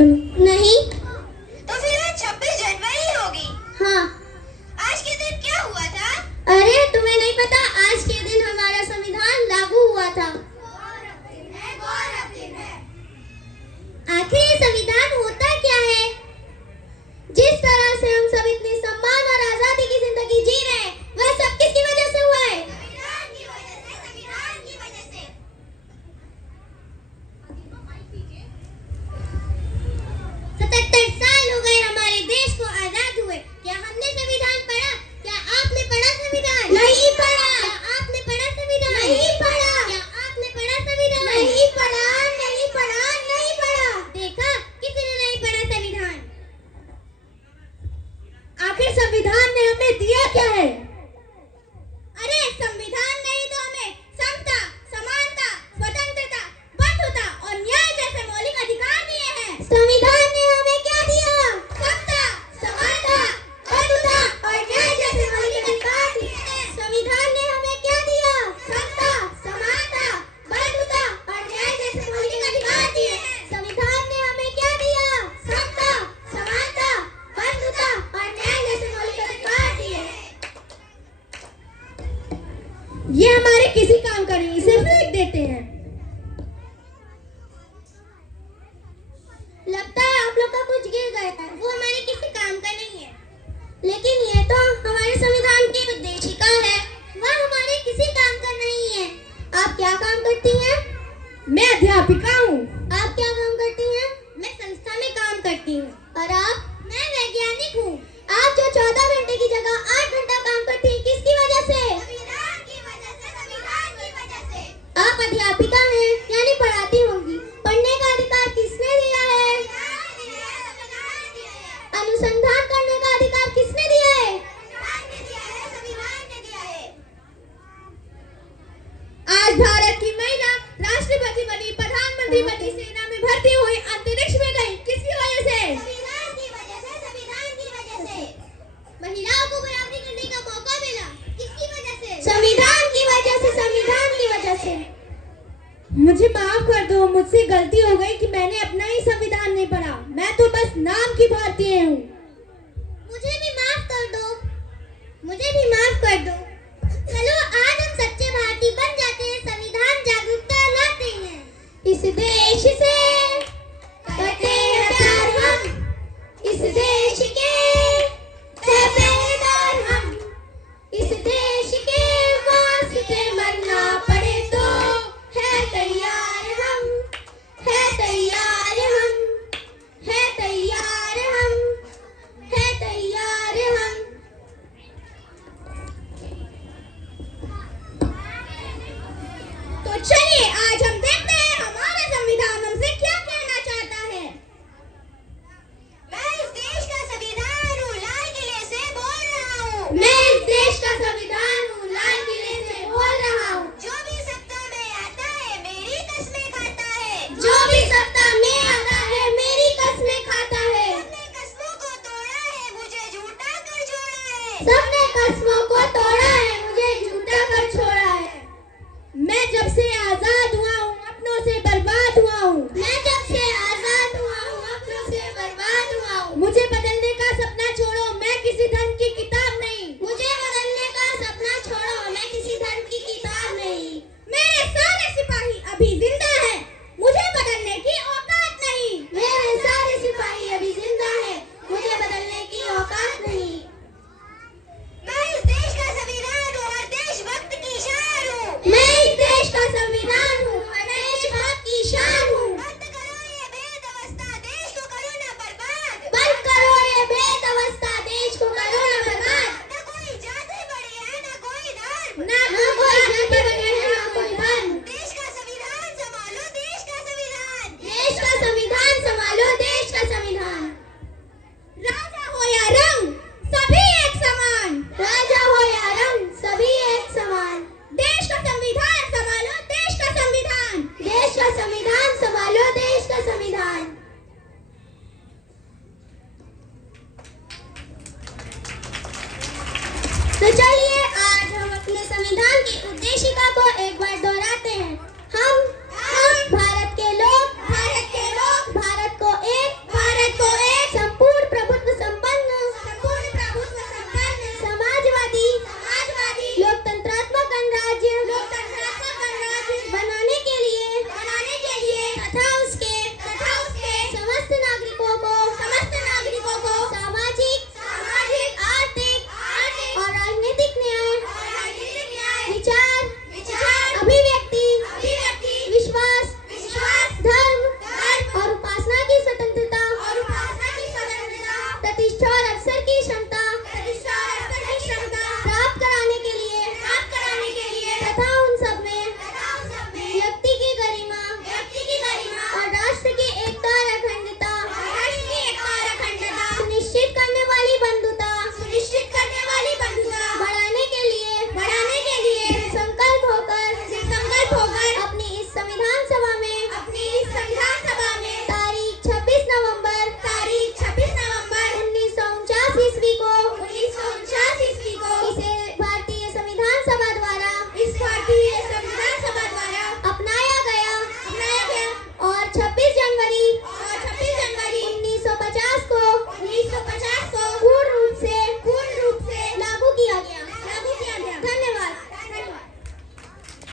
नहीं। तो फिर आज 26 जनवरी होगी। हाँ। आज के दिन क्या हुआ था? अरे तुम्हें नहीं पता, आज के दिन हमारा संविधान लागू हुआ था। गौरव दिन है। आखिर ये संविधान होता क्या है? जिस तरह से हम सब इतनी सम्मान और आजादी की जिंदगी जी रहे हैं, वह सब किसकी वजह से हुआ है? संविधान की वजह से, संविधान की वजह से। 77 साल हो गए हमारे देश को आजाद हुए। क्या हमने संविधान पढ़ा? क्या आपने पढ़ा संविधान? नहीं पढ़ा। क्या आपने पढ़ा संविधान? नहीं पढ़ा। क्या आपने पढ़ा संविधान? नहीं पढ़ा, नहीं पढ़ा, नहीं पढ़ा। देखा, किसी ने नहीं पढ़ा संविधान। आखिर संविधान ने हमें दिया क्या है? अरे संविधान ने ही तो हमें समता, समानता, स्वतंत्रता, बंधुता और न्याय जैसे मौलिक अधिकार दिए हैं। संविधान ने हमें क्या दिया? समता, समानता, बंधुता और न्याय जैसे मौलिक अधिकार दिए हैं। संविधान ने हमें क्या दिया? समता, समानता, बंधुता और न्याय जैसे मौलिक अधिकार दिए हैं। संविधान ने हमें क्या दिया? समता, समानता, बंधुता और न्याय जैसे मौलिक अधिकार दिए हैं। ये हमारे किसी काम का नहीं, इसे फेंक देते हैं। लगता है आप लोग का कुछ गिर गया है, वो हमारे किसी काम का नहीं है। लेकिन ये तो हमारे संविधान की उद्देशिका है, वह हमारे किसी काम का नहीं है। आप क्या काम करती हैं? मैं अध्यापिका